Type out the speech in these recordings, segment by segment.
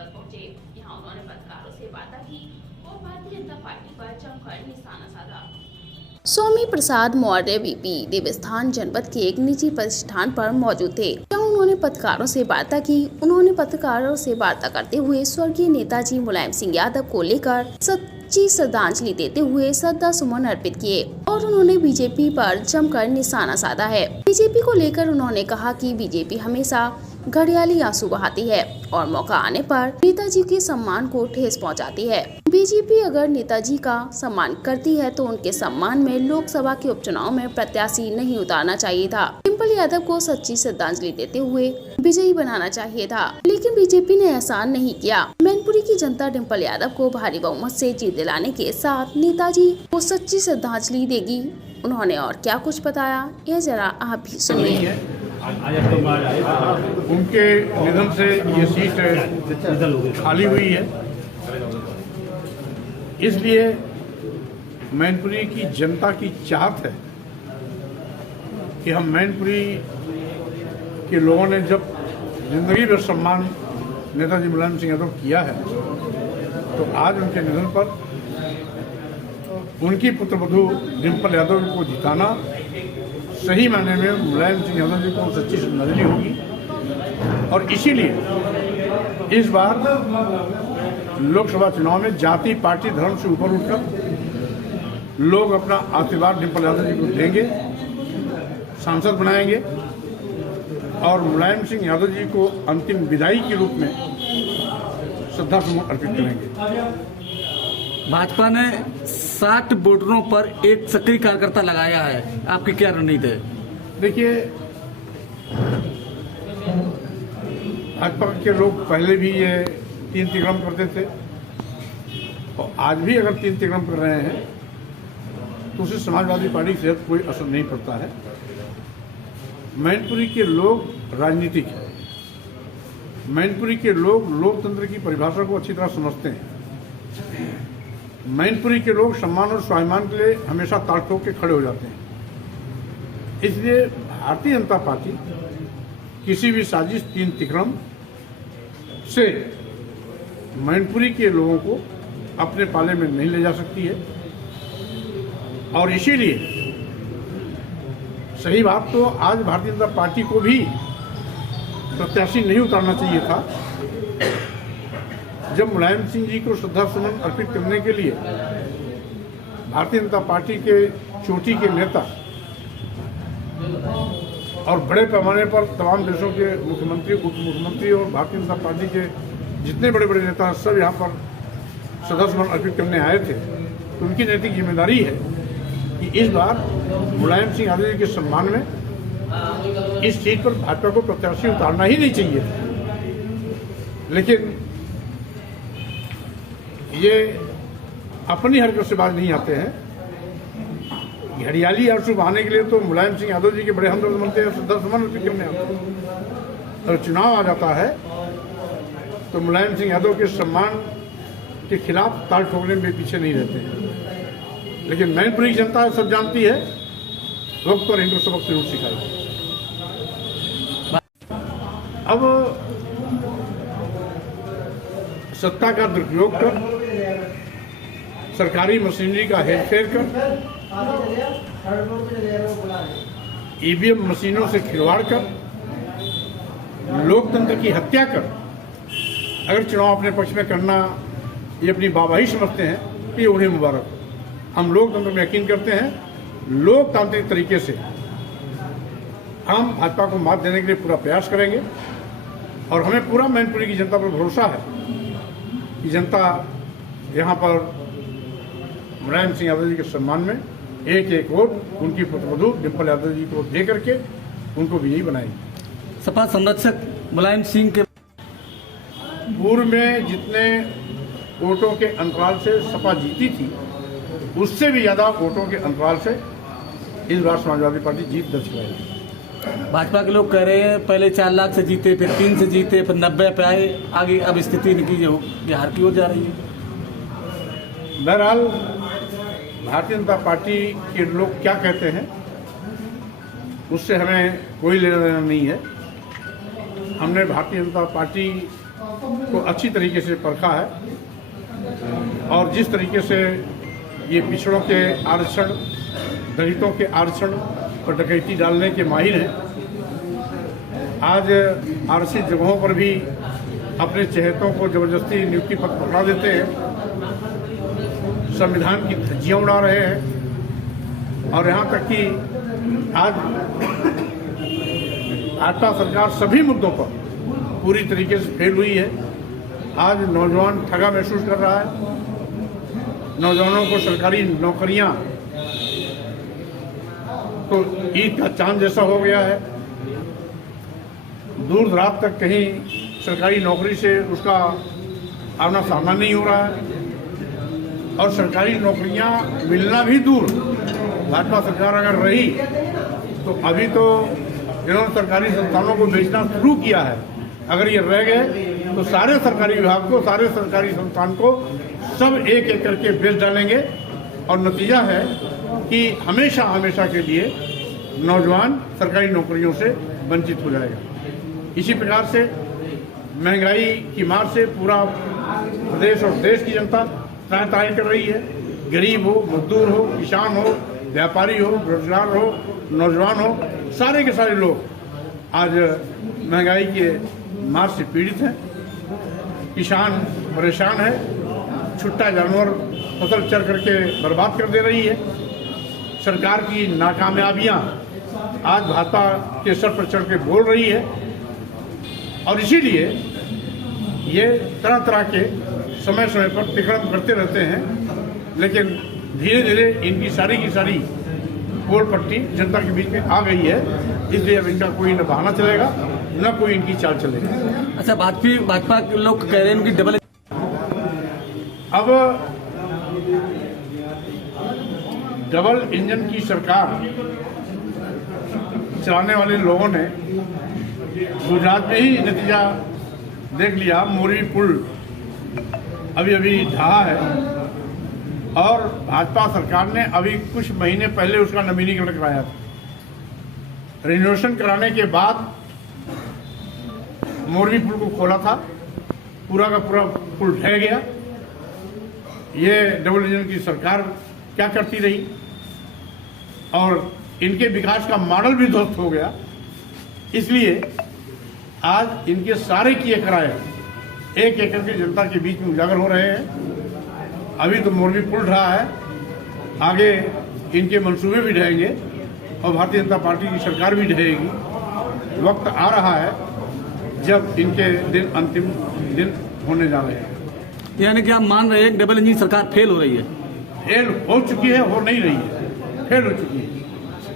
जनपद पहुंचे। यहां उन्होंने पत्रकारों से वार्ता की और भारतीय जनता पार्टी पर जमकर निशाना साधा। स्वामी प्रसाद मौर्य वीपी देवस्थान जनपद के एक निजी प्रतिष्ठान पर मौजूद थे, जहां उन्होंने पत्रकारों से वार्ता की। उन्होंने पत्रकारों से वार्ता करते हुए स्वर्गीय नेताजी मुलायम सिंह यादव को लेकर सच्ची श्रद्धांजलि देते हुए श्रद्धा सुमन अर्पित किए और उन्होंने बीजेपी पर जमकर निशाना साधा है। बीजेपी को लेकर उन्होंने कहा कि बीजेपी हमेशा घड़ियाली आंसू बहाती है और मौका आने पर नेताजी के सम्मान को ठेस पहुंचाती है। बीजेपी अगर नेताजी का सम्मान करती है तो उनके सम्मान में लोकसभा के उपचुनाव में प्रत्याशी नहीं उतारना चाहिए था। डिम्पल यादव को सच्ची श्रद्धांजलि देते हुए विजयी बनाना चाहिए था, लेकिन बीजेपी ने ऐसा नहीं किया। मैनपुरी की जनता डिम्पल यादव को भारी बहुमत से जीत दिलाने के साथ नेताजी को सच्ची श्रद्धांजलि देगी। उन्होंने और क्या कुछ बताया, यह जरा आप भी सुनिए। उनके निधन से ये सीट खाली हुई है, इसलिए मैनपुरी की जनता की चाहत है कि हम मैनपुरी के लोगों ने जब जिंदगी भर सम्मान नेताजी मुलायम सिंह यादव किया है, तो आज उनके निधन पर उनकी पुत्रवधू डिम्पल यादव को जिताना सही मायने में मुलायम सिंह यादव जी को सच्ची श्रद्धांजलि होगी। और इसीलिए इस बार लोकसभा चुनाव में जाति पार्टी धर्म से ऊपर उठकर लोग अपना आशीर्वाद डिम्पल यादव जी को देंगे, सांसद बनाएंगे और मुलायम सिंह यादव जी को अंतिम विदाई के रूप में श्रद्धा सुमन अर्पित करेंगे। भाजपा ने 60 वोटरों पर एक सक्रिय कार्यकर्ता लगाया है, आपकी क्या रणनीति है? देखिए, भाजपा के लोग पहले भी ये 3 तिक्रम करते थे और आज भी अगर 3 तिक्रम कर रहे हैं तो उसे समाजवादी पार्टी से कोई असर नहीं पड़ता है। मैनपुरी के लोग राजनीतिक हैं, मैनपुरी के लोग लोकतंत्र की परिभाषा को अच्छी तरह समझते हैं। मैनपुरी के लोग सम्मान और स्वाभिमान के लिए हमेशा ताल ठोक के खड़े हो जाते हैं। इसलिए भारतीय जनता पार्टी किसी भी साजिश 3 तिक्रम से मैनपुरी के लोगों को अपने पाले में नहीं ले जा सकती है। और इसीलिए सही बात तो आज भारतीय जनता पार्टी को भी प्रत्याशी नहीं उतारना चाहिए था। जब मुलायम सिंह जी को श्रद्धा सुमन अर्पित करने के लिए भारतीय जनता पार्टी के चोटी के नेता और बड़े पैमाने पर तमाम देशों के मुख्यमंत्री, उप मुख्यमंत्री और भारतीय जनता पार्टी के जितने बड़े बड़े नेता सब यहाँ पर श्रद्धा सुमन अर्पित करने आए थे, तो उनकी नैतिक जिम्मेदारी है कि इस बार मुलायम सिंह यादव जी के सम्मान में इस सीट पर भाजपा को प्रत्याशी उतारना ही नहीं चाहिए था। लेकिन ये अपनी हरकत से बाज नहीं आते हैं। घड़ियाली आंसू बहाने के लिए तो मुलायम सिंह यादव जी के बड़े हमदर्द बनते हैं, श्रद्धा सुमन अर्पित करने आते हैं। और चुनाव आ जाता है तो मुलायम सिंह यादव के सम्मान के खिलाफ ताल ठोकने में पीछे नहीं रहते हैं। लेकिन मैनपुरी की जनता सब जानती है, वक्त पर इनको सबक जरूर सिखाएगी। अब सत्ता का दुरुपयोग कर, सरकारी मशीनरी का हेरफेर कर, ईवीएम मशीनों से खिलवाड़ कर, लोकतंत्र की हत्या कर अगर चुनाव अपने पक्ष में करना ये अपनी वाहवाही समझते हैं कि उन्हें मुबारक। हम लोकतंत्र में यकीन करते हैं, लोकतांत्रिक तरीके से हम भाजपा को मात देने के लिए पूरा प्रयास करेंगे और हमें पूरा मैनपुरी की जनता पर भरोसा है कि जनता यहाँ पर मुलायम सिंह यादव जी के सम्मान में एक एक वोट उनकी पुत्रवधू डिम्पल यादव जी को दे करके उनको विजयी बनाएंगे। सपा संरक्षक मुलायम सिंह के पूर्व में जितने वोटों के अंतराल से सपा जीती थी, उससे भी ज़्यादा वोटों के अंतराल से इस बार समाजवादी पार्टी जीत दर्ज कराएगी। भाजपा के लोग कह रहे हैं पहले 4 लाख से जीते, फिर 3 से जीते, फिर 90 पे आए, आगे अब स्थिति इनकी जो बिहार की ओर जा रही है। बहरहाल भारतीय जनता पार्टी के लोग क्या कहते हैं उससे हमें कोई लेना देना नहीं है। हमने भारतीय जनता पार्टी को अच्छी तरीके से परखा है और जिस तरीके से ये पिछड़ों के आरक्षण, दलितों के आरक्षण पर डकैती डालने के माहिर हैं, आज आरक्षित जगहों पर भी अपने चहेतों को जबरदस्ती नियुक्ति पर पकड़ा देते हैं, संविधान की धज्जियां उड़ा रहे हैं और यहाँ तक कि आज भाजपा सरकार सभी मुद्दों पर पूरी तरीके से फेल हुई है। आज नौजवान ठगा महसूस कर रहा है, नौजवानों को सरकारी नौकरियां तो ईद का चांद जैसा हो गया है, दूर दराज तक कहीं सरकारी नौकरी से उसका आना सामना नहीं हो रहा है और सरकारी नौकरियां मिलना भी दूर। भाजपा सरकार अगर रही तो अभी तो इन्होंने सरकारी संस्थानों को बेचना शुरू किया है, अगर ये रह गए तो सारे सरकारी विभाग को, सारे सरकारी संस्थान को सब एक एक करके बेच डालेंगे और नतीजा है कि हमेशा हमेशा के लिए नौजवान सरकारी नौकरियों से वंचित हो जाएगा। इसी प्रकार से महंगाई की मार से पूरा प्रदेश और देश की जनता त्राहि कर रही है। गरीब हो, मजदूर हो, किसान हो, व्यापारी हो, बेरोजगार हो, नौजवान हो, सारे के सारे लोग आज महंगाई के मार से पीड़ित हैं। किसान परेशान है, छुट्टा जानवर फसल चर करके बर्बाद कर दे रही है। सरकार की नाकामयाबियां आज भाजपा के सर पर चढ़ के बोल रही है और इसीलिए ये तरह तरह के समय समय पर तिकड़म करते रहते हैं, लेकिन धीरे धीरे इनकी सारी की सारी गोल पट्टी जनता के बीच में आ गई है, इसलिए अब इनका कोई न बहाना चलेगा न कोई इनकी चाल चलेगी। अच्छा, भाजपा के लोग कह रहे हैं कि डबल इंजन की सरकार चलाने वाले लोगों ने गुजरात में ही नतीजा देख लिया। मोरवी पुल अभी अभी ढहा है और भाजपा सरकार ने अभी कुछ महीने पहले उसका नवीनीकरण कराया था। रिनोवेशन कराने के बाद मोरवी पुल को खोला था, पूरा का पूरा पुल ढह गया। ये डबल इंजन की सरकार क्या करती रही और इनके विकास का मॉडल भी ध्वस्त हो गया। इसलिए आज इनके सारे किए कराए एक एक करके जनता के बीच में उजागर हो रहे हैं। अभी तो मोरवी पुल ढहा है, आगे इनके मंसूबे भी ढहेंगे और भारतीय जनता पार्टी की सरकार भी ढहेगी। वक्त आ रहा है जब इनके दिन अंतिम दिन होने जा रहे हैं। यानी कि आप मान रहे हैं डबल इंजन सरकार फेल हो रही है? फेल हो चुकी है, हो नहीं रही है, फेल हो चुकी है।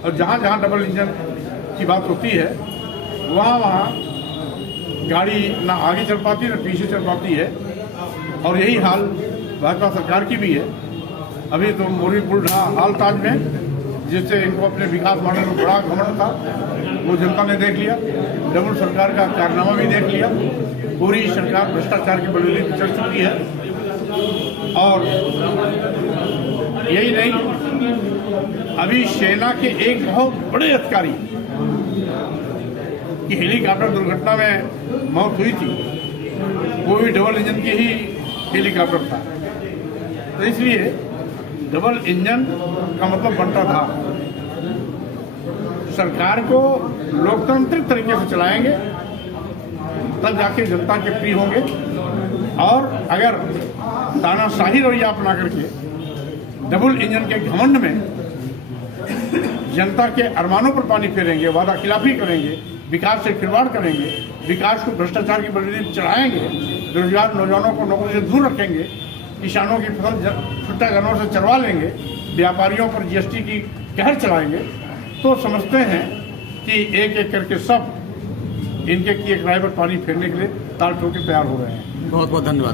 और जहाँ जहाँ डबल इंजन की बात होती है वहाँ वहाँ गाड़ी ना आगे चल पाती ना पीछे चल पाती है और यही हाल भाजपा सरकार की भी है। अभी तो मोरवी पुल ढहा हाल ताज में, जिससे इनको अपने विकास मॉडल में बड़ा घमंड था, वो जनता ने देख लिया। डबल सरकार का कारनामा भी देख लिया। पूरी सरकार भ्रष्टाचार की बलूली पर चढ़ चुकी है और यही नहीं, अभी सेना के एक बहुत बड़े अधिकारी की हेलीकॉप्टर दुर्घटना में मौत हुई थी, वो भी डबल इंजन की ही हेलीकॉप्टर था। तो इसलिए डबल इंजन का मतलब बनता था सरकार को लोकतांत्रिक तरीके से चलाएंगे तब जाके जनता के प्रिय होंगे, और अगर तानाशाही रवैया अपना करके डबल इंजन के घमंड में जनता के अरमानों पर पानी फेरेंगे, वादा खिलाफी करेंगे, विकास से खिलवाड़ करेंगे, विकास को भ्रष्टाचार की बलि चढ़ाएंगे, बेरोजगार नौजवानों को नौकरी से दूर रखेंगे, किसानों की फसल छुट्टा जानवर से चरवा लेंगे, व्यापारियों पर जीएसटी की कहर चलाएंगे, तो समझते हैं कि एक एक करके सब इनके किए किराए पर पानी फेरने के लिए ताल ठोक के तैयार हो रहे हैं। बहुत बहुत धन्यवाद।